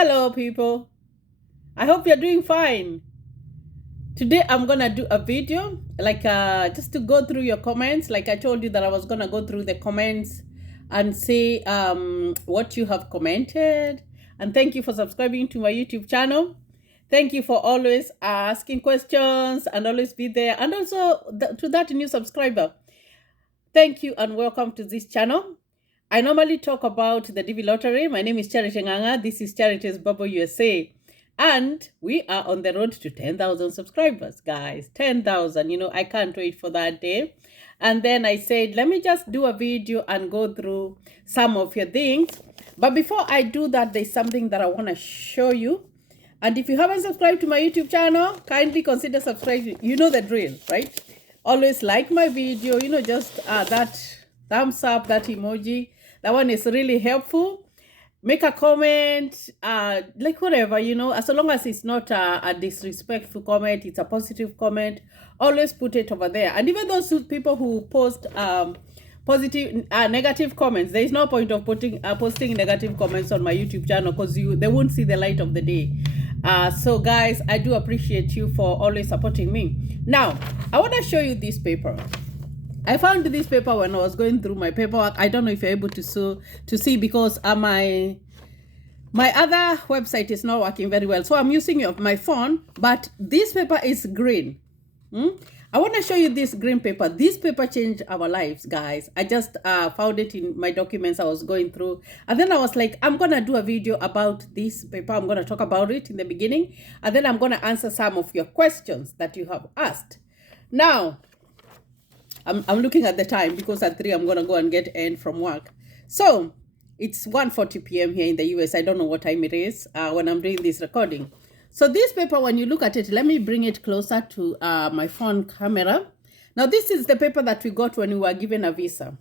Hello, people. I hope you're doing fine. Today, I'm gonna do a video just to go through your comments. Like I told you that I was gonna go through the comments and see what you have commented. And thank you for subscribing to my YouTube channel. Thank you for always asking questions and always be there. And also to that new subscriber, thank you and welcome to this channel. I normally talk about the DV lottery. My name is Charity Nganga. This is Charity's Bubble USA. And we are on the road to 10,000 subscribers, guys. 10,000. I can't wait for that day. And then I said, let me just do a video and go through some of your things. But before I do that, there's something that I want to show you. And if you haven't subscribed to my YouTube channel, kindly consider subscribing. You know the drill, right? Always like my video, just that thumbs up, that emoji. That one is really helpful. Make a comment, like whatever, as long as it's not a disrespectful comment, it's a positive comment. Always put it over there. And even those people who post negative comments, there is no point of posting negative comments on my YouTube channel because they won't see the light of the day. So guys, I do appreciate you for always supporting me. Now, I want to show you this paper. I found this paper when I was going through my paperwork. I don't know if you're able to see because my other website is not working very well. So I'm using my phone, but this paper is green. I want to show you this green paper. This paper changed our lives, guys. I just found it in my documents I was going through. And then I was like, I'm going to do a video about this paper. I'm going to talk about it in the beginning. And then I'm going to answer some of your questions that you have asked. Now, I'm looking at the time because at 3 I'm going to go and get end from work. So it's 1:40 p.m. here in the US. I don't know what time it is when I'm doing this recording. So this paper, when you look at it, let me bring it closer to my phone camera. Now, this is the paper that we got when we were given a visa.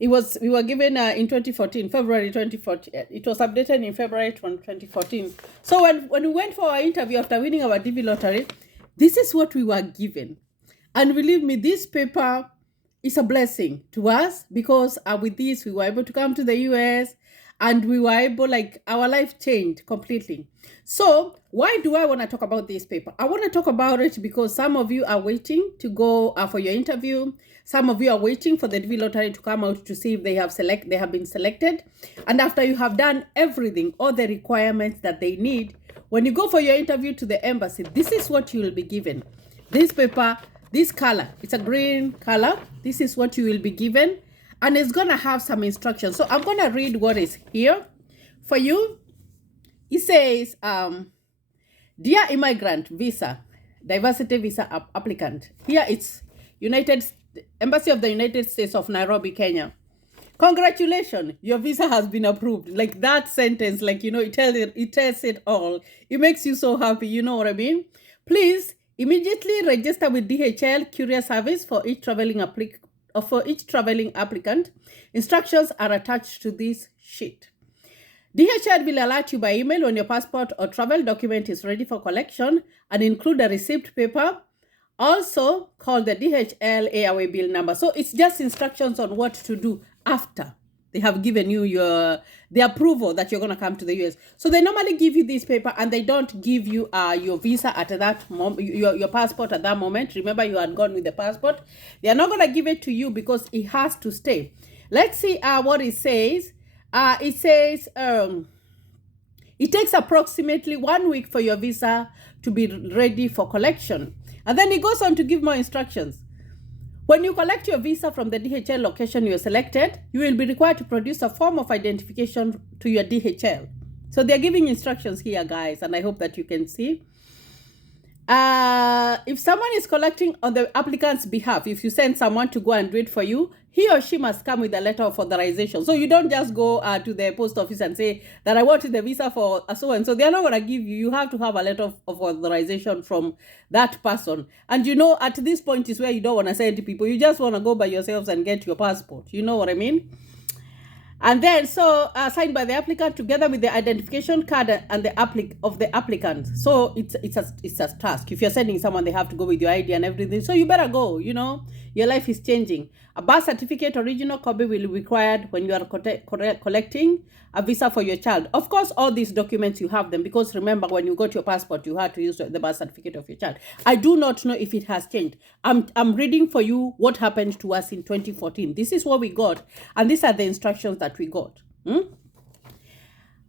We were given in 2014, February 2014. It was updated in February 2014. So when we went for our interview after winning our DV lottery, this is what we were given. And believe me, this paper is a blessing to us because with this, we were able to come to the US and we were able, our life changed completely. So why do I want to talk about this paper? I want to talk about it because some of you are waiting to go for your interview. Some of you are waiting for the DV lottery to come out to see if they have been selected. And after you have done everything, all the requirements that they need, when you go for your interview to the embassy, this is what you will be given. This paper, this color, it's a green color. This is what you will be given. And it's going to have some instructions. So I'm going to read what is here for you. It says, Dear immigrant visa, diversity visa applicant. Here it's Embassy of the United States of Nairobi, Kenya. Congratulations, your visa has been approved. Like that sentence, it tells it all. It makes you so happy, you know what I mean? Please immediately register with DHL Courier Service for each traveling applicant. Instructions are attached to this sheet. DHL will alert you by email when your passport or travel document is ready for collection and include a receipt paper, also called the DHL airway bill number. So it's just instructions on what to do after they have given you the approval that you're going to come to the US. So they normally give you this paper and they don't give you your visa at that moment, your passport at that moment. Remember, you had gone with the passport. They are not going to give it to you because it has to stay. Let's see what it says. It says it takes approximately 1 week for your visa to be ready for collection. And then it goes on to give more instructions. When you collect your visa from the DHL location you selected, you will be required to produce a form of identification to your DHL. So they're giving instructions here, guys, and I hope that you can see. If someone is collecting on the applicant's behalf, if you send someone to go and do it for you, he or she must come with a letter of authorization. So you don't just go to the post office and say that I wanted the visa for so-and-so. They're not going to give you. You have to have a letter of authorization from that person. And at this point is where you don't want to send people. You just want to go by yourselves and get your passport. You know what I mean? And then, signed by the applicant together with the identification card and the applicant. So it's a task. If you're sending someone, they have to go with your ID and everything. So you better go, your life is changing. A birth certificate original copy will be required when you are collecting a visa for your child. Of course, all these documents, you have them, because remember, when you got your passport, you had to use the birth certificate of your child. I do not know if it has changed. I'm reading for you what happened to us in 2014. This is what we got, and these are the instructions that we got.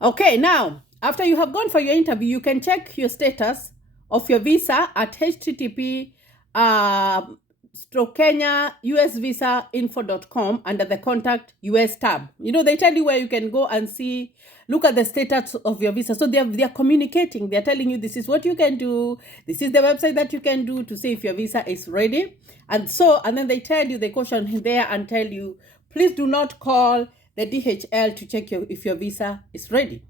Okay, now, after you have gone for your interview, you can check your status of your visa at http Kenya US Visa Info.com under the contact US tab. You know, they tell you where you can go and see, look at the status of your visa. So they are communicating. They're telling you this is what you can do. This is the website that you can do to see if your visa is ready. And then they tell you, they caution there and tell you, please do not call the DHL to check if your visa is ready.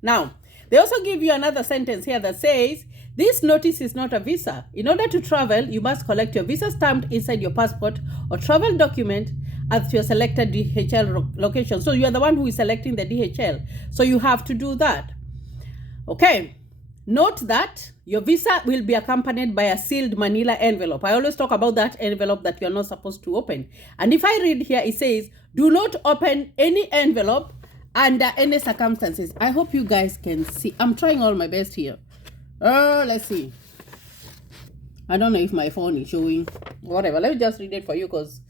Now, they also give you another sentence here that says, this notice is not a visa. In order to travel, you must collect your visa stamped inside your passport or travel document at your selected DHL location. So you are the one who is selecting the DHL. So you have to do that. Okay. Note that your visa will be accompanied by a sealed manila envelope. I always talk about that envelope that you're not supposed to open. And if I read here, it says, do not open any envelope under any circumstances. I hope you guys can see. I'm trying all my best here. Let's see. I don't know if my phone is showing. Whatever. Let me just read it for you because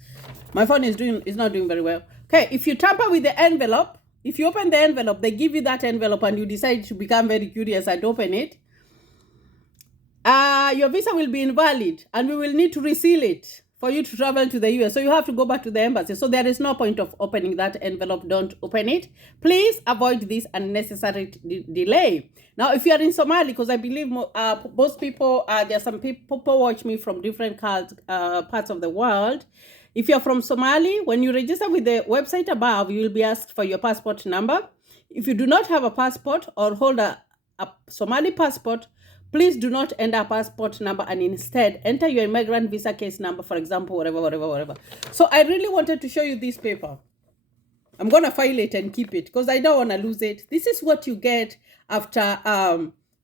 my phone is not doing very well. Okay, if you tamper with the envelope, if you open the envelope, they give you that envelope and you decide to become very curious and open it, your visa will be invalid and we will need to reseal it for you to travel to the US. So you have to go back to the embassy. So there is no point of opening that envelope. Don't open it. Please avoid this unnecessary delay. Now, if you are in Somali, because I believe most people, there are some people watch me from different parts of the world. If you're from Somali, when you register with the website above, you will be asked for your passport number. If you do not have a passport or hold a Somali passport, please do not enter a passport number and instead enter your immigrant visa case number, for example, whatever. So I really wanted to show you this paper. I'm going to file it and keep it because I don't want to lose it. This is what you get after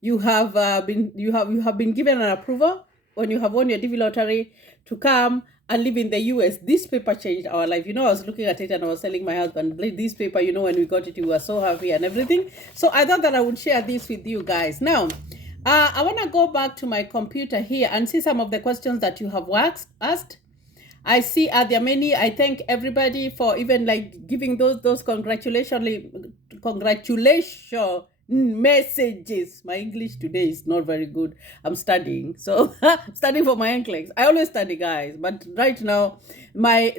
you have been given an approval when you have won your DV lottery to come and live in the US. This paper changed our life. You know, I was looking at it and I was telling my husband, this paper, you know, when we got it, we were so happy and everything. So I thought that I would share this with you guys. Now, I want to go back to my computer here and see some of the questions that you have asked. I see there are many. I thank everybody for even like giving those congratulation messages. My English today is not very good. I'm studying, so I'm studying for my NCLEX. I always study, guys, but right now my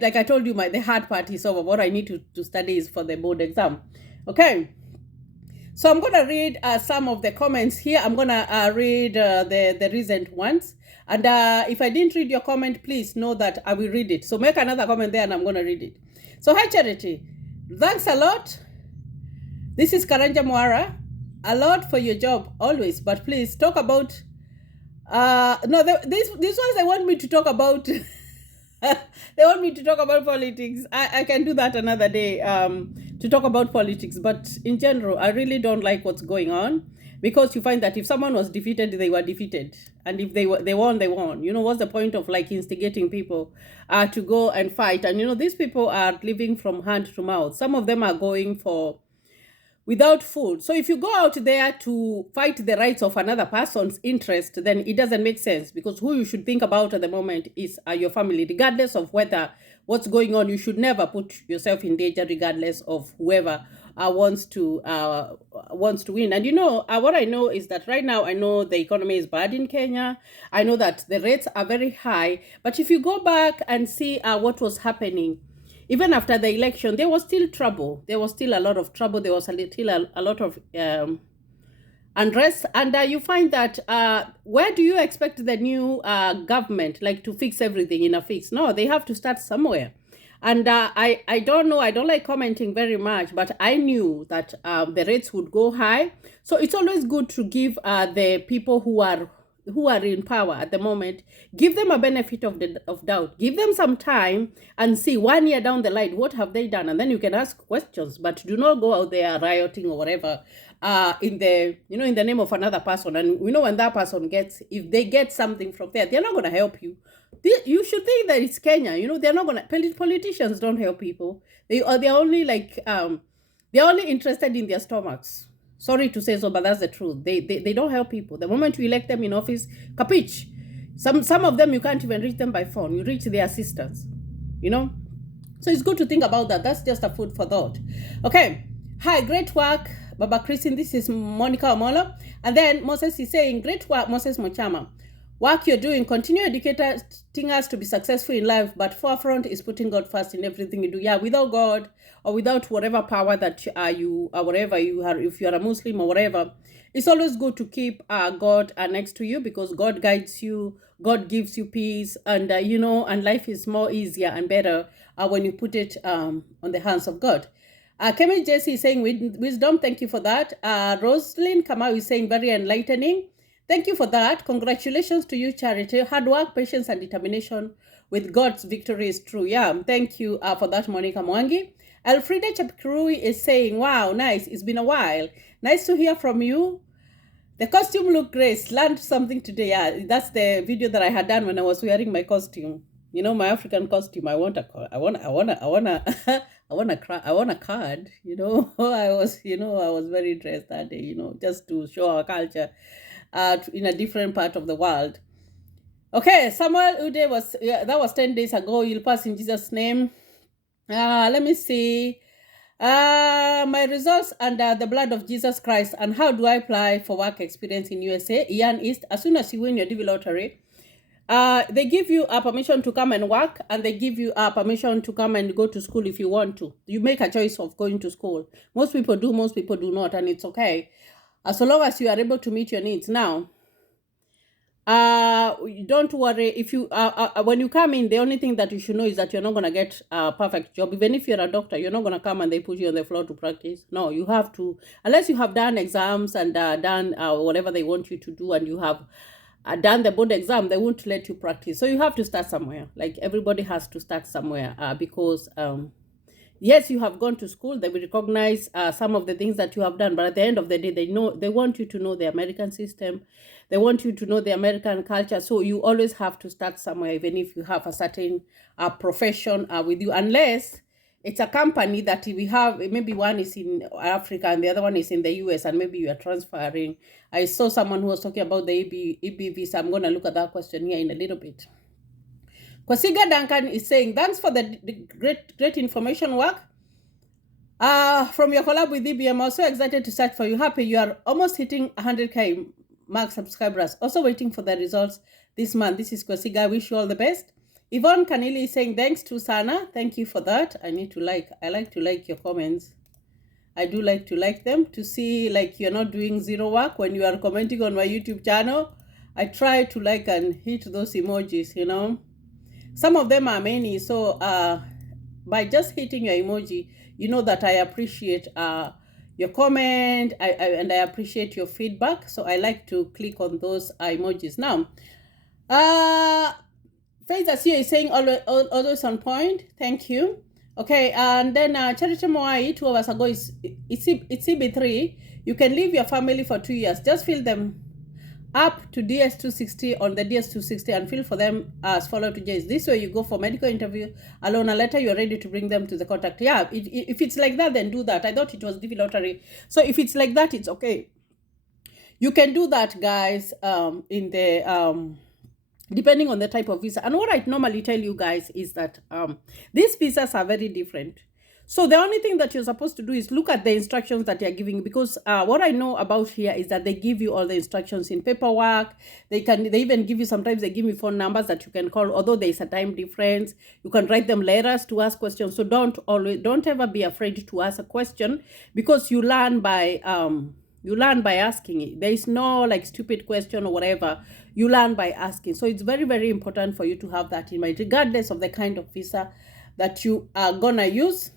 like I told you, the hard part is over. What I need to study is for the board exam. Okay. So I'm going to read some of the comments here. I'm going to read the recent ones. And if I didn't read your comment, please know that I will read it. So make another comment there and I'm going to read it. So hi, Charity. Thanks a lot. This is Karanja Mwara. A lot for your job, always. But please talk about... these ones they want me to talk about... they want me to talk about politics. I can do that another day to talk about politics. But in general, I really don't like what's going on. Because you find that if someone was defeated, they were defeated. And if they won, they won. You know, what's the point of like instigating people to go and fight? And you know, these people are living from hand to mouth. Some of them are going without food. So if you go out there to fight the rights of another person's interest, then it doesn't make sense, because who you should think about at the moment is your family. Regardless of what's going on, you should never put yourself in danger, regardless of whoever wants to win. And you know, what I know is that right now, I know the economy is bad in Kenya. I know that the rates are very high. But if you go back and see what was happening, even after the election, there was still trouble. There was still a lot of trouble. There was still a lot of unrest. And you find that where do you expect the new government like to fix everything in a fix? No, they have to start somewhere. And I don't know, I don't like commenting very much, but I knew that the rates would go high. So it's always good to give the people who are who are in power at the moment, give them a benefit of doubt. Give them some time and see 1 year down the line what have they done, and then you can ask questions. But do not go out there rioting or whatever in the in the name of another person. And when that person gets, if they get something from there, they're not going to help you. You should think that it's Kenya. They're not going to. Politicians don't help people. They're only like they're only interested in their stomachs. Sorry to say so, but that's the truth. They don't help people. The moment you elect them in office, capiche. Some of them you can't even reach them by phone. You reach their assistants. So it's good to think about that. That's just a food for thought. Okay. Hi, great work, Baba Christine. This is Monica Omolo. And then Moses is saying, great work, Moses Mochama. Work you're doing, continue educating us to be successful in life, but forefront is putting God first in everything you do. Yeah, without God or without whatever power that you or whatever you are, if you are a Muslim or whatever, it's always good to keep God next to you, because God guides you, God gives you peace, and and life is more easier and better when you put it on the hands of God. Kemi Jesse is saying wisdom. Thank you for that. Rosalind Kamau is saying very enlightening. Thank you for that. Congratulations to you, Charity. Hard work, patience, and determination with God's victory is true. Yeah, thank you for that, Monica Mwangi. Elfrida Chapkurui is saying, wow, nice. It's been a while. Nice to hear from you. The costume looked great. Learned something today. Yeah, that's the video that I had done when I was wearing my costume. My African costume. I want a card. I want I was very dressed that day, just to show our culture in a different part of the world. Okay, Samuel Ude that was 10 days ago. You'll pass in Jesus' name. Let me see. My results under the blood of Jesus Christ, and how do I apply for work experience in USA? Ian East. As soon as you win your DV lottery, they give you a permission to come and work, and they give you a permission to come and go to school if you want to. You make a choice of going to school. Most people do, most people do not, and it's okay. As long as you are able to meet your needs. Now, don't worry if you when you come in, the only thing that you should know is that you're not going to get a perfect job. Even if you're a doctor, you're not going to come and they put you on the floor to practice. No, you have to, unless you have done exams and done whatever they want you to do, and you have done the board exam, they won't let you practice. So you have to start somewhere. Like, everybody has to start somewhere because yes, you have gone to school. They will recognize some of the things that you have done, but at the end of the day, they want you to know the American system. They want you to know the American culture. So you always have to start somewhere, even if you have a certain profession with you, unless it's a company that we have, maybe one is in Africa and the other one is in the US, and maybe you are transferring. I saw someone who was talking about the EB visa. I'm going to look at that question here in a little bit. Kwasiga Duncan is saying, thanks for the great information work. From your collab with EB, I'm also excited to search for you. Happy you are almost hitting 100K mark subscribers. Also waiting for the results this month. This is Kwasiga. I wish you all the best. Yvonne Kanili is saying, thanks to Sana. Thank you for that. I like to like your comments. I do like to like them, to see like you're not doing zero work when you are commenting on my YouTube channel. I try to like and hit those emojis, Some of them are many, so by just hitting your emoji, you know that I appreciate your comment, and I appreciate your feedback. So I like to click on those emojis. Now, Faith Asia is saying always on point. Thank you. Okay, and then Charity Moai 2 hours ago it's CB3. You can leave your family for 2 years. Just fill them up to DS260 on the DS260 and fill for them as follow to J's. This way you go for medical interview alone, a letter, you're ready to bring them to the contact. Yeah, if it's like that, then do that. I thought it was DV lottery. So if it's like that, it's okay. You can do that, guys, in the depending on the type of visa. And what I normally tell you guys is that these visas are very different. So the only thing that you're supposed to do is look at the instructions that they're giving, because what I know about here is that they give you all the instructions in paperwork. They even give you, sometimes they give you phone numbers that you can call, although there is a time difference. You can write them letters to ask questions. So don't ever be afraid to ask a question, because you learn by asking it. There is no like stupid question or whatever. You learn by asking. So it's very, very important for you to have that in mind, regardless of the kind of visa that you are gonna use.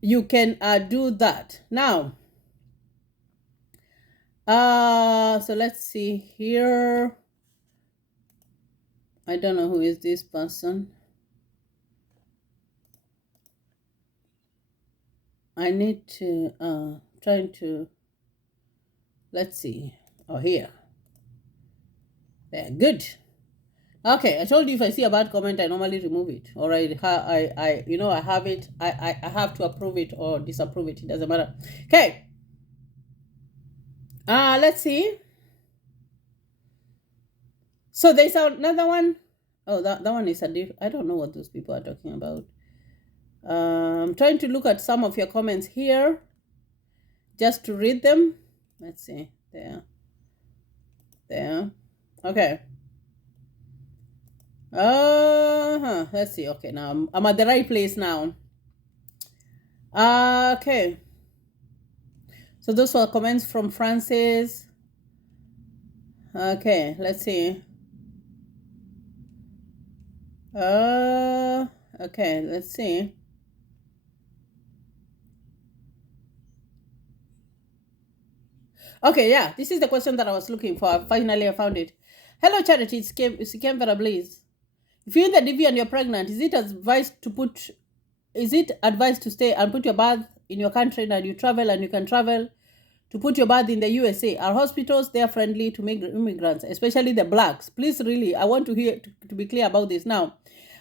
You can do that. Now, So let's see here. I don't know who is this person. I need to trying to, let's see. Oh, here. There, good. Okay, I told you if I see a bad comment, I normally remove it, or I have it. I have to approve it or disapprove it. It doesn't matter. Okay. Let's see. So there's another one. Oh, that one is I don't know what those people are talking about. I'm trying to look at some of your comments here, just to read them. Let's see. There. Okay. Let's see. Okay, now I'm at the right place now. Okay. So those were comments from Francis. Okay, let's see. Okay, let's see. Okay, yeah, this is the question that I was looking for. Finally, I found it. Hello, Charity. It's Kemvera, please. If you're in the DV and you're pregnant, is it advised to stay and put your birth in your country and you travel and you can travel to put your birth in the USA? Are hospitals there friendly to immigrants, especially the blacks? Please, really, I want to hear to be clear about this now.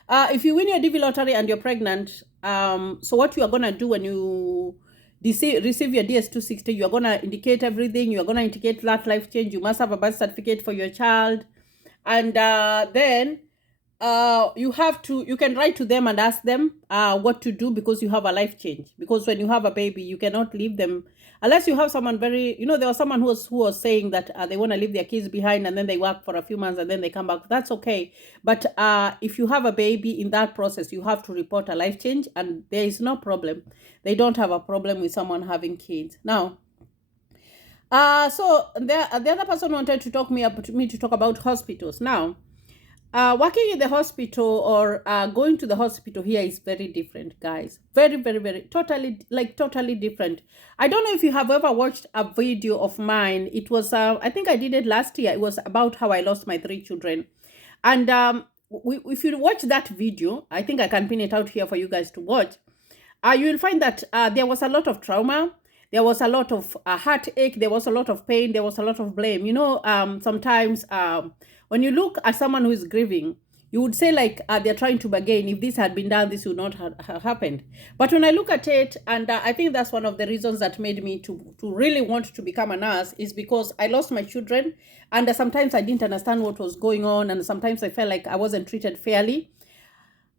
If you win your DV lottery and you're pregnant, so what you are gonna do when you receive your DS-260, you are gonna indicate everything. You are gonna indicate that life change. You must have a birth certificate for your child, and then you can write to them and ask them what to do, because you have a life change. Because when you have a baby, you cannot leave them unless you have someone very, there was someone who was saying that they want to leave their kids behind and then they work for a few months and then they come back. That's okay. But if you have a baby, in that process you have to report a life change, and there is no problem. They don't have a problem with someone having kids now. So the other person wanted to talk about hospitals. Now, working in the hospital or going to the hospital here is very different, guys. Very, very, very, totally different. I don't know if you have ever watched a video of mine. It was, I think I did it last year. It was about how I lost my 3 children. And if you watch that video, I think I can pin it out here for you guys to watch. You will find that there was a lot of trauma. There was a lot of heartache. There was a lot of pain. There was a lot of blame. Sometimes when you look at someone who is grieving, you would say like they're trying to bargain. If this had been done, this would not have happened. But when I look at it, and I think that's one of the reasons that made me to really want to become a nurse, is because I lost my children, and sometimes I didn't understand what was going on, and sometimes I felt like I wasn't treated fairly.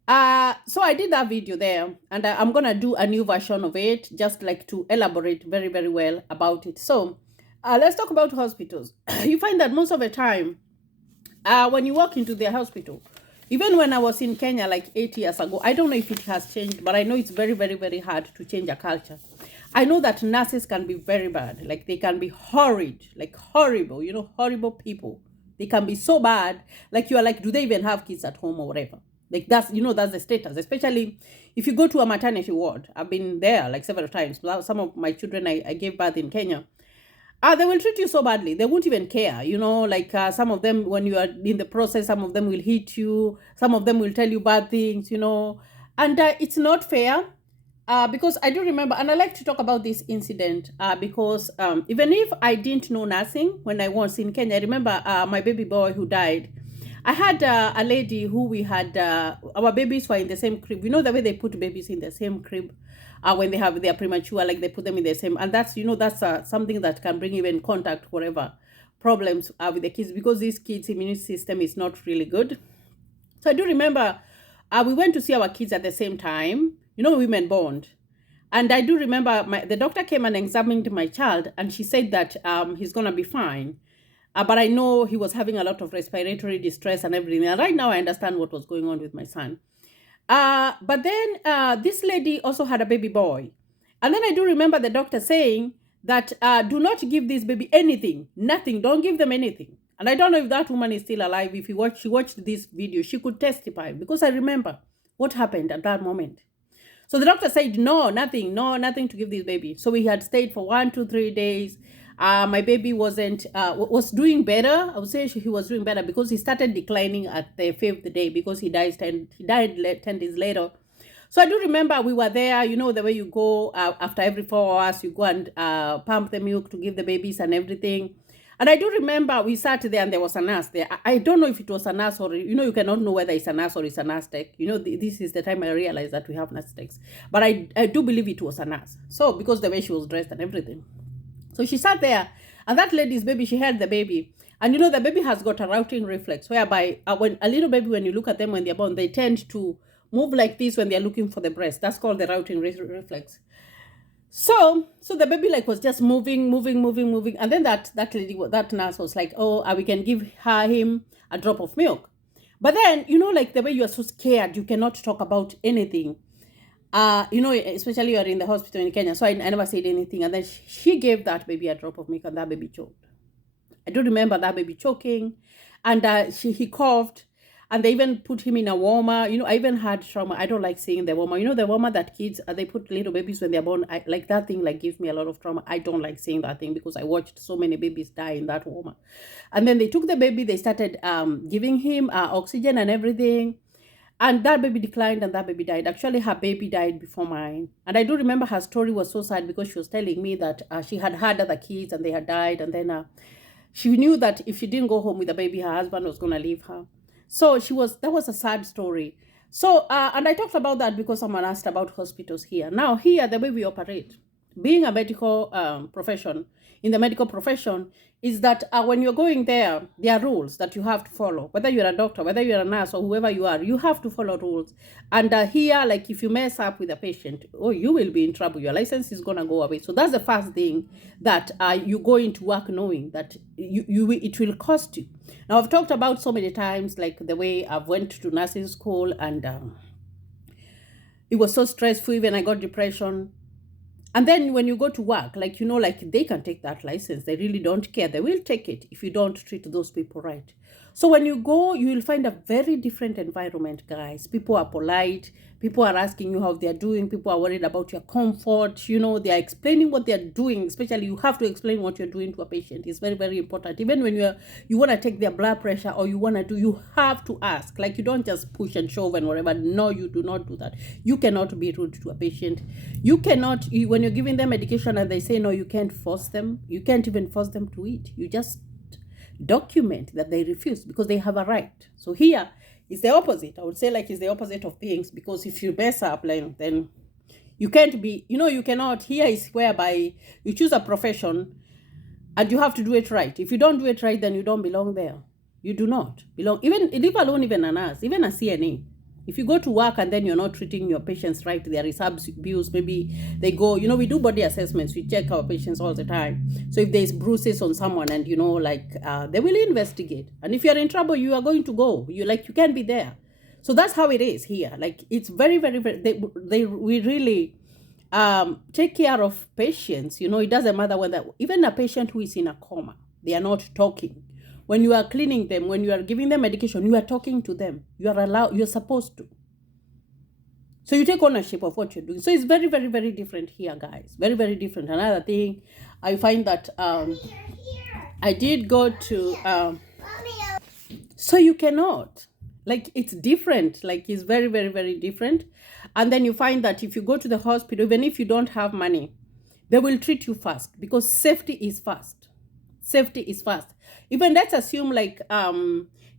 So I did that video there, and I'm gonna do a new version of it, just like to elaborate very, very well about it. So let's talk about hospitals. You find that most of the time, when you walk into the hospital, even when I was in Kenya like 8 years ago, I don't know if it has changed, but I know it's very, very, very hard to change a culture. I know that nurses can be very bad. Like, they can be horrid, like horrible, horrible people. They can be so bad. Like, you are like, do they even have kids at home or whatever? Like, that's the status, especially if you go to a maternity ward. I've been there like several times. Some of my children I gave birth in Kenya. They will treat you so badly. They won't even care. Like some of them, when you are in the process, some of them will hit you. Some of them will tell you bad things, and it's not fair. Because I do remember, and I like to talk about this incident because even if I didn't know nursing when I was in Kenya, I remember my baby boy who died. I had a lady who we had, our babies were in the same crib. You know the way they put babies in the same crib when they are premature, like they put them in the same. And that's, that's something that can bring even contact, whatever problems with the kids, because these kids' immune system is not really good. So I do remember we went to see our kids at the same time. Women bond. And I do remember the doctor came and examined my child, and she said that he's going to be fine. But I know he was having a lot of respiratory distress and everything. And right now I understand what was going on with my son. But then this lady also had a baby boy. And then I do remember the doctor saying that do not give this baby anything, nothing, don't give them anything. And I don't know if that woman is still alive. If she watched this video, she could testify, because I remember what happened at that moment. So the doctor said, no, nothing to give this baby. So we had stayed for 1, 2, 3 days. My baby was doing better. I would say he was doing better because he started declining at the 5th day because he died 10 days later. So I do remember we were there, you know, the way you go after every 4 hours, you go and pump the milk to give the babies and everything. And I do remember we sat there and there was a nurse there. I don't know if it was a nurse or, you know, you cannot know whether it's a nurse or it's a nurse tech. You know, this is the time I realized that we have nurse techs. But I do believe it was a nurse. So, because the way she was dressed and everything. So she sat there, and that lady's baby, she held the baby. And you know, the baby has got a routing reflex, whereby when a little baby, when you look at them when they're born, they tend to move like this when they're looking for the breast. That's called the routing reflex. So the baby like was just moving. And then that nurse was like, oh, we can give him a drop of milk. But then, you know, like the way you are so scared, you cannot talk about anything. You know, especially you're in the hospital in Kenya. So I never said anything. And then she gave that baby a drop of milk and that baby choked. I do remember that baby choking. And he coughed. And they even put him in a warmer. You know, I even had trauma. I don't like seeing the warmer. You know, the warmer that kids, they put little babies when they're born. Like that thing like gives me a lot of trauma. I don't like seeing that thing because I watched so many babies die in that warmer. And then they took the baby. They started giving him oxygen and everything. And that baby declined and that baby died. Actually, her baby died before mine. And I do remember her story was so sad because she was telling me that she had had other kids and they had died. And then she knew that if she didn't go home with the baby, her husband was going to leave her. So that was a sad story. So, and I talked about that because someone asked about hospitals here. Now, here, the way we operate, being a medical profession, in the medical profession, is that when you're going there are rules that you have to follow. Whether you're a doctor, whether you're a nurse, or whoever you are, you have to follow rules. And here, like if you mess up with a patient, you will be in trouble. Your license is going to go away. So that's the first thing that you go into work knowing that it will cost you. Now, I've talked about so many times, like the way I've went to nursing school and it was so stressful. Even I got depression. And then when you go to work, like, you know, like they can take that license. They really don't care. They will take it if you don't treat those people right. So when you go, you will find a very different environment, guys. People are polite. People are asking you how they're doing. People are worried about your comfort. You know, they are explaining what they're doing. Especially you have to explain what you're doing to a patient. It's very, very important. Even when you want to take their blood pressure or you have to ask. Like you don't just push and shove and whatever. No, you do not do that. You cannot be rude to a patient. You cannot, when you're giving them medication and they say no, you can't force them. You can't even force them to eat. You just document that they refuse because they have a right. So here is the opposite. I would say like it's the opposite of things, because if you mess up, like, then you can't be, you know, you cannot. Here is whereby you choose a profession and you have to do it right. If you don't do it right, then you don't belong there. You do not belong. Even leave alone even a nurse, even a CNA. If you go to work and then you're not treating your patients right, there is abuse. Maybe they go, you know, we do body assessments. We check our patients all the time. So if there's bruises on someone and, you know, like they will investigate. And if you're in trouble, you are going to go. You can't be there. So that's how it is here. Like it's very, very, very, we really take care of patients. You know, it doesn't matter whether, even a patient who is in a coma, they are not talking. When you are cleaning them, when you are giving them medication, you are talking to them. You are allowed, you're supposed to. So you take ownership of what you're doing. So it's very, very, very different here, guys. Very, very different. Another thing, I find that I did go to, so you cannot, like it's different. Like it's very, very, very different. And then you find that if you go to the hospital, even if you don't have money, they will treat you fast because safety is fast. Safety is fast. Even let's assume like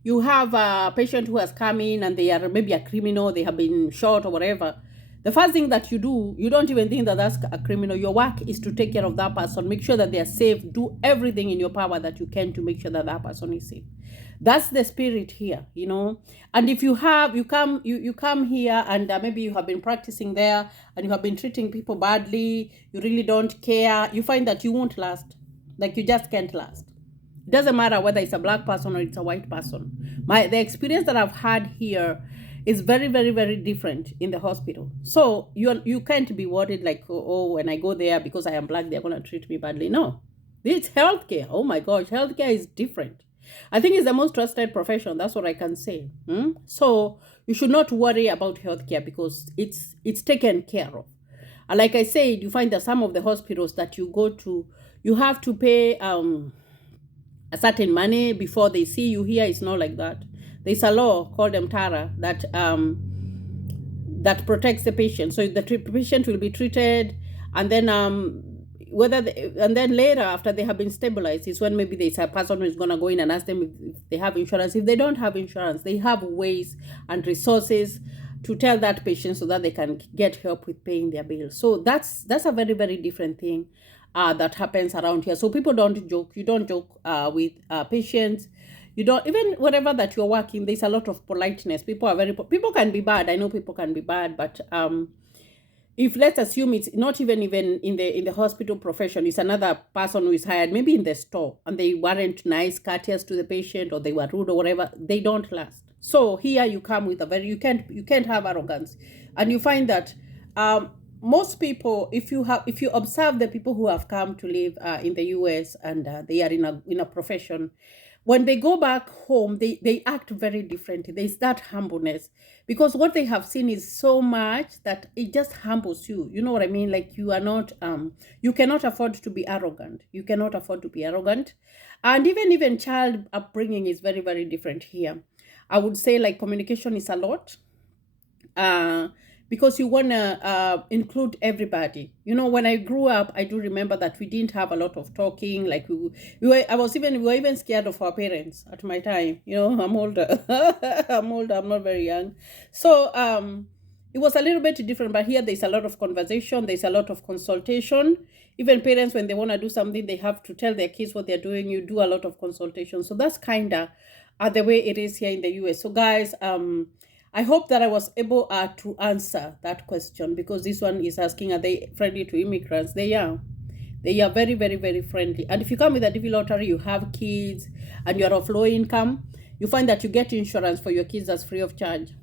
you have a patient who has come in and they are maybe a criminal, they have been shot or whatever. The first thing that you do, you don't even think that that's a criminal. Your work is to take care of that person, make sure that they are safe, do everything in your power that you can to make sure that that person is safe. That's the spirit here, you know. And if you come here and maybe you have been practicing there and you have been treating people badly, you really don't care, you find that you won't last. Like you just can't last. It doesn't matter whether it's a black person or it's a white person. The experience that I've had here is very, very, very different in the hospital. So you can't be worried like, oh, when I go there because I am black, they're going to treat me badly. No, it's healthcare. Oh my gosh, healthcare is different. I think it's the most trusted profession. That's what I can say. So you should not worry about healthcare because it's taken care of. And like I said, you find that some of the hospitals that you go to, you have to pay a certain money before they see you. Here it's not like that. There's a law called MTARA that protects the patient. So the patient will be treated, and then and then later, after they have been stabilized, is when maybe there's a person who is going to go in and ask them if they have insurance. If they don't have insurance, they have ways and resources to tell that patient so that they can get help with paying their bills. So that's a very, very different thing that happens around here. So people don't joke. You don't joke with patients. You don't, even whatever that you're working, there's a lot of politeness. People can be bad. I know people can be bad, but if, let's assume, it's not even in the hospital profession, it's another person who is hired, maybe in the store, and they weren't nice, courteous to the patient, or they were rude or whatever, they don't last. So here you come with you can't have arrogance. And you find that most people, if you observe the people who have come to live in the US, and they are in a profession, when they go back home, they act very differently. There's that humbleness, because what they have seen is so much that it just humbles you. You know what I mean? Like, you are not, you cannot afford to be arrogant. You cannot afford to be arrogant. And even child upbringing is very, very different here. I would say, like, communication is a lot. Because you want to include everybody. You know, when I grew up, I do remember that we didn't have a lot of talking. Like, we were even scared of our parents at my time. You know, I'm older. I'm not very young. So it was a little bit different. But here there's a lot of conversation. There's a lot of consultation. Even parents, when they want to do something, they have to tell their kids what they're doing. You do a lot of consultation. So that's kind of the way it is here in the US. So guys, I hope that I was able to answer that question, because this one is asking, are they friendly to immigrants? They are. They are very, very, very friendly. And if you come with a DV lottery, you have kids, and you're of low income, you find that you get insurance for your kids that's free of charge.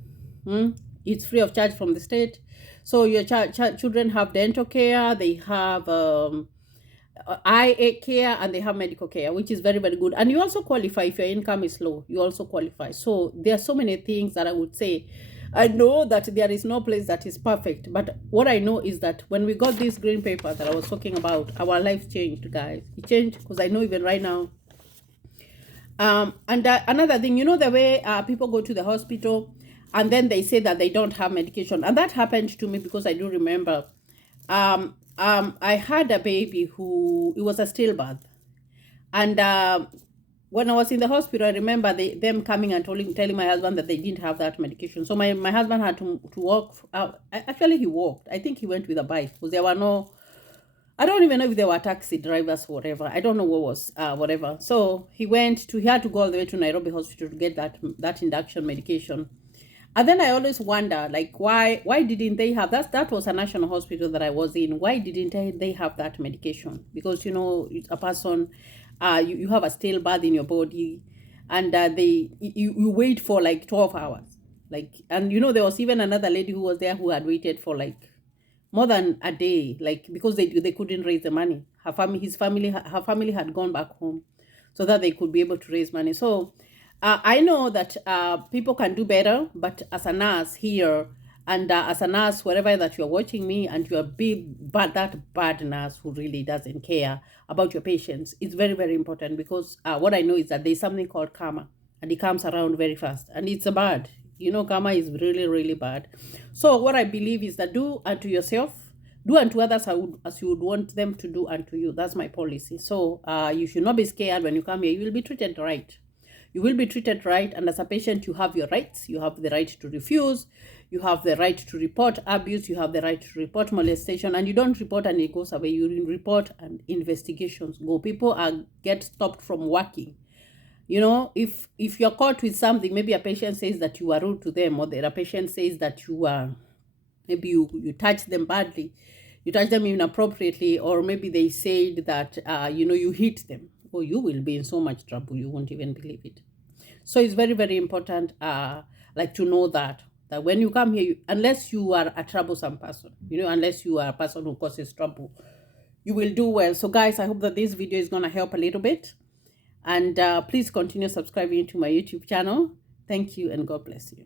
It's free of charge from the state. So your children have dental care, they have eye care, and they have medical care, which is very, very good. And you also qualify if your income is low. You also qualify. So there are so many things that I would say. I know that there is no place that is perfect, but what I know is that when we got this green paper that I was talking about, our lives changed, guys. It changed, because I know even right now. And another thing, you know, the way people go to the hospital and then they say that they don't have medication, and that happened to me, because I do remember I had a baby who, it was a stillbirth, and when I was in the hospital, I remember them coming and telling my husband that they didn't have that medication. So my husband had to walk out. Actually, he walked. I think he went with a bike, because there were no, I don't even know if there were taxi drivers or whatever. I don't know what was whatever. So he had to go all the way to Nairobi Hospital to get that induction medication. And then I always wonder, like, why didn't they have that? Was a national hospital that I was in. Why didn't they have that medication? Because, you know, a person, you have a stillbirth in your body, and you wait for like 12 hours. Like, and you know, there was even another lady who was there who had waited for like more than a day, like, because they couldn't raise the money. Her family had gone back home so that they could be able to raise money. So I know that people can do better, but as a nurse here, and as a nurse, wherever that you're watching me, and you're that bad nurse who really doesn't care about your patients, it's very, very important, because what I know is that there's something called karma, and it comes around very fast, and it's bad. You know, karma is really, really bad. So what I believe is that do unto yourself, do unto others as you would want them to do unto you. That's my policy. So you should not be scared when you come here. You will be treated right. You will be treated right, and as a patient, you have your rights. You have the right to refuse. You have the right to report abuse. You have the right to report molestation, and you don't report and it goes away. You report and investigations go. People get stopped from working. You know, if you're caught with something, maybe a patient says that you are rude to them, or a patient says that you are, maybe you touch them badly, you touch them inappropriately, or maybe they said that, you know, you hit them, or you will be in so much trouble, you won't even believe it. So it's very, very important, like, to know that when you come here, unless you are a troublesome person, you know, unless you are a person who causes trouble, you will do well. So guys, I hope that this video is going to help a little bit. And please continue subscribing to my YouTube channel. Thank you, and God bless you.